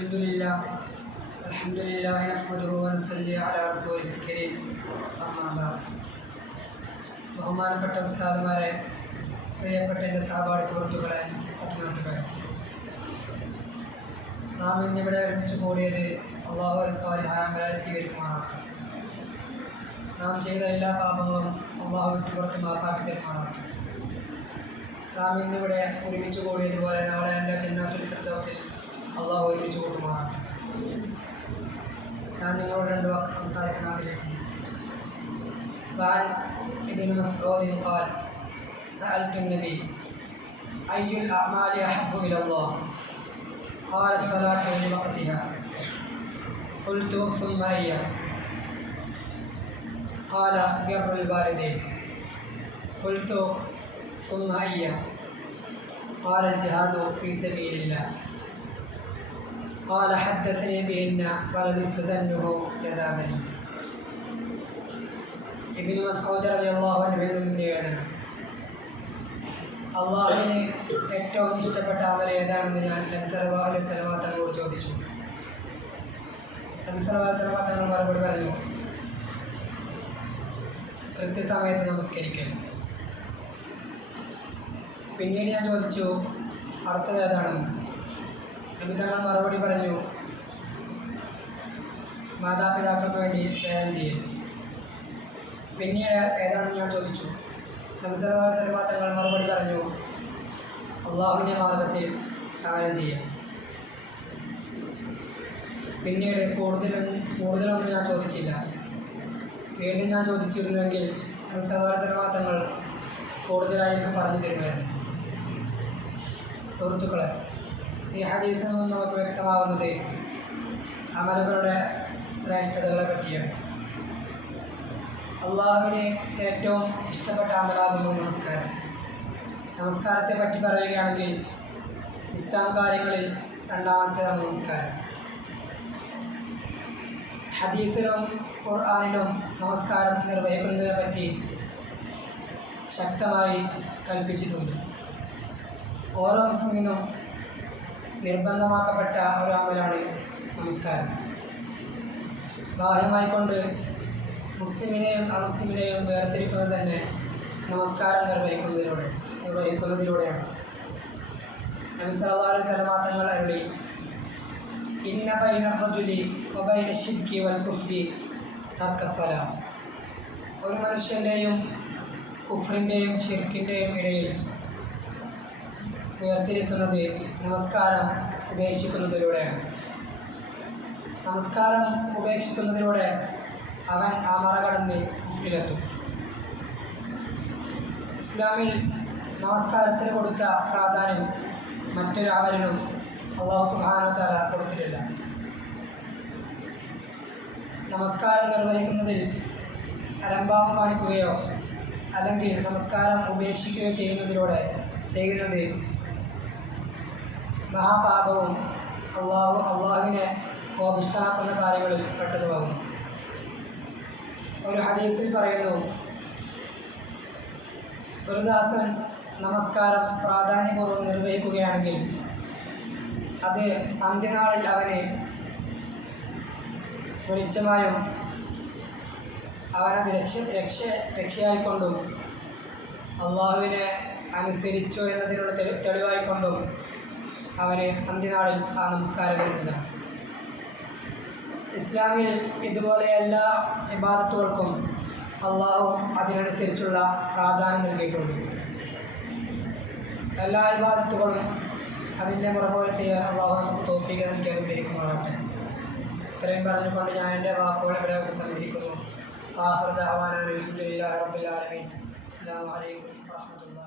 അൽഹംദുലില്ലാഹി നഹ്മദുഹു വനസ്സല്ലി അലാ റസൂലിൽ കരീം. അമ്മാ ബഅദ്. ബഹുമാനപ്പെട്ട ഉസ്താദുമാരെ, പ്രിയപ്പെട്ട എൻ്റെ സഹപാഠി സുഹൃത്തുക്കളെ, നാട്ടുകാരെ, നാം ഇന്നിവിടെ ഒരുമിച്ച് കൂടിയത് അള്ളാഹുവിൻ്റെ സ്വാലിഹായ അമലായി സ്വീകരിക്കുമാറാണ്. നാം ചെയ്ത എല്ലാ പാപങ്ങളും അള്ളാഹു വിട്ടുപുറത്ത് മാപ്പാക്കി തരുമാറാണ്. നാം ഇന്നിവിടെ ഒരുമിച്ച് കൂടിയതുപോലെ നാളെ എൻ്റെ ജന്നത്തുൽ ഫിർദൗസിൽ അള്ളാഹു ഒരുമിച്ച് കൂട്ടുമാറാണ്. ഞാൻ നിങ്ങളോട് രണ്ട് വാക്ക് സംസാരിക്കാൻ ആഗ്രഹിക്കുന്നു. قال ابن مسعود قال سألت النبي أي الأعمال أحب إلى الله قال الصلاة لوقتها قلت ثم أي قال بر الوالدين قلت ثم أي قال الجهاد في سبيل الله قال حدثني بهن ولم استزنه لزادني. ഇബ്നു മസ്ഊദ് റളിയല്ലാഹു അൻഹുവിൽ നിന്ന് നിവേദനം. അള്ളാഹുവിന് ഏറ്റവും ഇഷ്ടപ്പെട്ട അമൽ ഏതാണെന്ന് ഞാൻ നബി സല്ലല്ലാഹു അലൈഹി വസല്ലം തങ്ങളോട് ചോദിച്ചു. നബി സല്ലല്ലാഹു അലൈഹി വസല്ലം തങ്ങൾ മറുപടി പറഞ്ഞു, കൃത്യസമയത്ത് നമസ്കരിക്കൽ. പിന്നീട് ഞാൻ ചോദിച്ചു, അടുത്തത് ഏതാണെന്ന്. നബി തങ്ങൾ മറുപടി പറഞ്ഞു, മാതാപിതാക്കൾക്ക് വേണ്ടി സേവനം ചെയ്യൽ. പിന്നീട് ഏതാണെന്ന് ഞാൻ ചോദിച്ചു. നബി സല്ലല്ലാഹു അലൈഹി വസല്ലം തങ്ങൾ മറുപടി പറഞ്ഞു, അള്ളാഹുവിൻ്റെ മാർഗത്തിൽ സഹായം ചെയ്യാം. പിന്നീട് കൂടുതലൊന്നും ഞാൻ ചോദിച്ചില്ല. വീണ്ടും ഞാൻ ചോദിച്ചിരുന്നുവെങ്കിൽ നബി സല്ലല്ലാഹു അലൈഹി വസല്ലം തങ്ങൾ കൂടുതലായിരിക്കും പറഞ്ഞു തരുമായിരുന്നു. സുഹൃത്തുക്കളെ, ഈ ഹദീസിൽ നിന്നും നമുക്ക് വ്യക്തമാവുന്നത് അമലുകളുടെ ശ്രേഷ്ഠതകളെ പറ്റിയാണ്. അള്ളാഹുവിന് ഏറ്റവും ഇഷ്ടപ്പെട്ട അമലാകുന്നു നമസ്കാരം. നമസ്കാരത്തെ പറ്റി പറയുകയാണെങ്കിൽ ഇസ്ലാം കാര്യങ്ങളിൽ രണ്ടാമത്തേതാണ് നമസ്കാരം. ഹദീസിലും ഖുർആനിലും നമസ്കാരം നിർവഹിക്കുന്നതിനെ പറ്റി ശക്തമായി കൽപ്പിച്ചിട്ടുണ്ട്. ഓരോ മുസ്ലിമിനും നിർബന്ധമാക്കപ്പെട്ട ഒരു അമലാണ് നമസ്കാരം. ബാഹ്യമായിക്കൊണ്ട് മുസ്ലിമിനെയും അമുസ്ലിമിനെയും വേർതിരിക്കുന്നത് തന്നെ നമസ്കാരം നിർവഹിക്കുന്നതിലൂടെയാണ്. നബി സല്ലല്ലാഹു അലൈഹി വസല്ലം തങ്ങൾ അരുളി, ഇന്ന ബൈന റജുലി വബൈന ശിർക്കി വൽ കുഫ്രി തർക്കസ്സലാം. ഒരു മനുഷ്യൻ്റെയും കുഫ്രിൻ്റെയും ഷിർക്കിൻ്റെയും ഇടയിൽ വേർതിരിക്കുന്നത് നമസ്കാരം ഉപേക്ഷിക്കുന്നതിലൂടെയാണ്. നമസ്കാരം ഉപേക്ഷിക്കുന്നതിലൂടെ അവൻ ആ മറകടന്ന് കുഫ്രിലെത്തും. ഇസ്ലാമിൽ നമസ്കാരത്തിന് കൊടുത്ത പ്രാധാന്യം മറ്റൊരു അമലിനും അല്ലാഹു സുബ്ഹാനഹു വ തആല കൊടുത്തിട്ടില്ല. നമസ്കാരം നിർവഹിക്കുന്നതിൽ അലംഭാവം കാണിക്കുകയോ അല്ലെങ്കിൽ നമസ്കാരം ഉപേക്ഷിക്കുകയോ ചെയ്യുന്നത് മഹാപാപവും അള്ളാഹുവിനെ കോപിഷ്ഠനാക്കുന്ന കാര്യങ്ങളിൽ പെട്ടതുമാകും. ഒരു ഹദീസിൽ പറയുന്നു, ഒരു ദാസൻ നമസ്കാരം പ്രാധാന്യപൂർവ്വം നിർവഹിക്കുകയാണെങ്കിൽ അത് അന്ത്യനാളിൽ അവന് വെളിച്ചമായും അവനത് രക്ഷയായിക്കൊണ്ടും അള്ളാഹുവിനെ അനുസരിച്ചു എന്നതിനുള്ള തെളിവായിക്കൊണ്ടും അവന് അന്ത്യനാളിൽ ആ നമസ്കാരം വരുന്നതാണ്. ഇസ്ലാമിൽ ഇതുപോലെ എല്ലാ ഇബാദത്തുകൾക്കും അള്ളാഹു അതിനനുസരിച്ചുള്ള പ്രാധാന്യം നൽകിയിട്ടുണ്ട്. എല്ലാ ഇബാദത്തുകളും അതിൻ്റെ മുറപോലെ ചെയ്യാൻ അള്ളാഹു നമുക്ക് തൗഫീഖ് നൽകി അനുഗ്രഹിക്കുമാറാകട്ടെ. ഇത്രയും പറഞ്ഞുകൊണ്ട് ഞാൻ എൻ്റെ വാക്കുകൾ ഇവിടെ ഉപസംഹരിക്കുന്നു. ആഖിറു ദഅ്വാനാ അൽഹംദുലില്ലാഹി റബ്ബിൽ ആലമീൻ. അസ്സലാമു അലൈക്കും വറഹ്മത്തുള്ളാഹി.